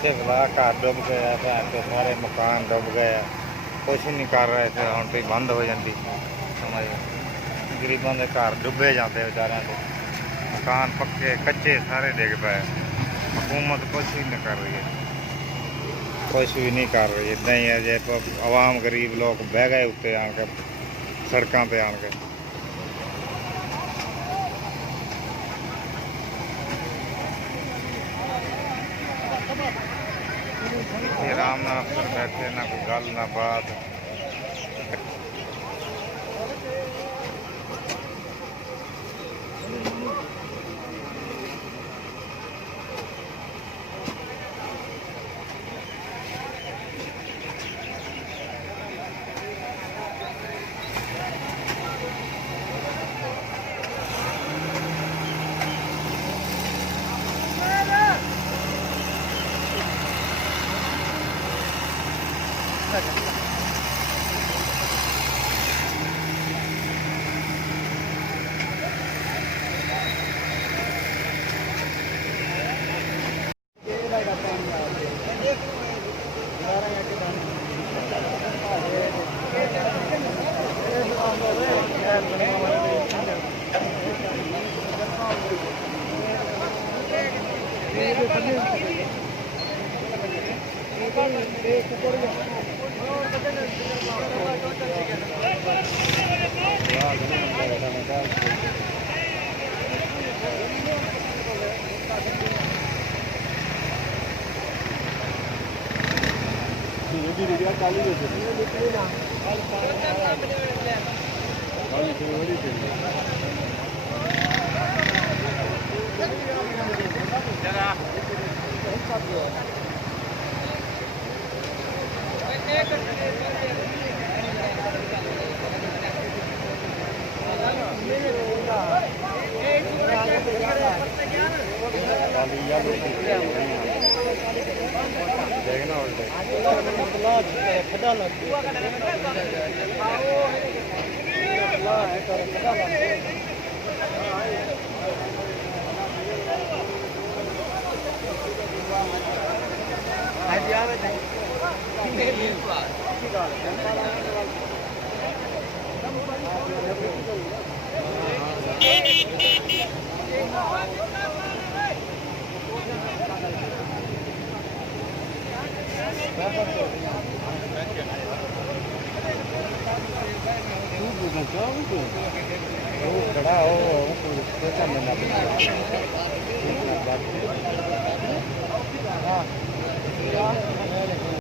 सिवला घर डुब गया भैन के सारे मकान डुब गए। कुछ नहीं कर रहे थे, हम तो बंद हो जाती समझ। गरीबों के घर डुबे जाते बेचारियों के मकान पक्के कच्चे सारे डिग पे। हुकूमत कुछ भी नहीं कर रही है, कुछ भी नहीं कर रही। इदा ही है जे आवाम गरीब लोग बह गए उत्ते आन के सड़कों पर आन के। आराम नाल बैठे ना कोई गल ना बात। खड़ा हो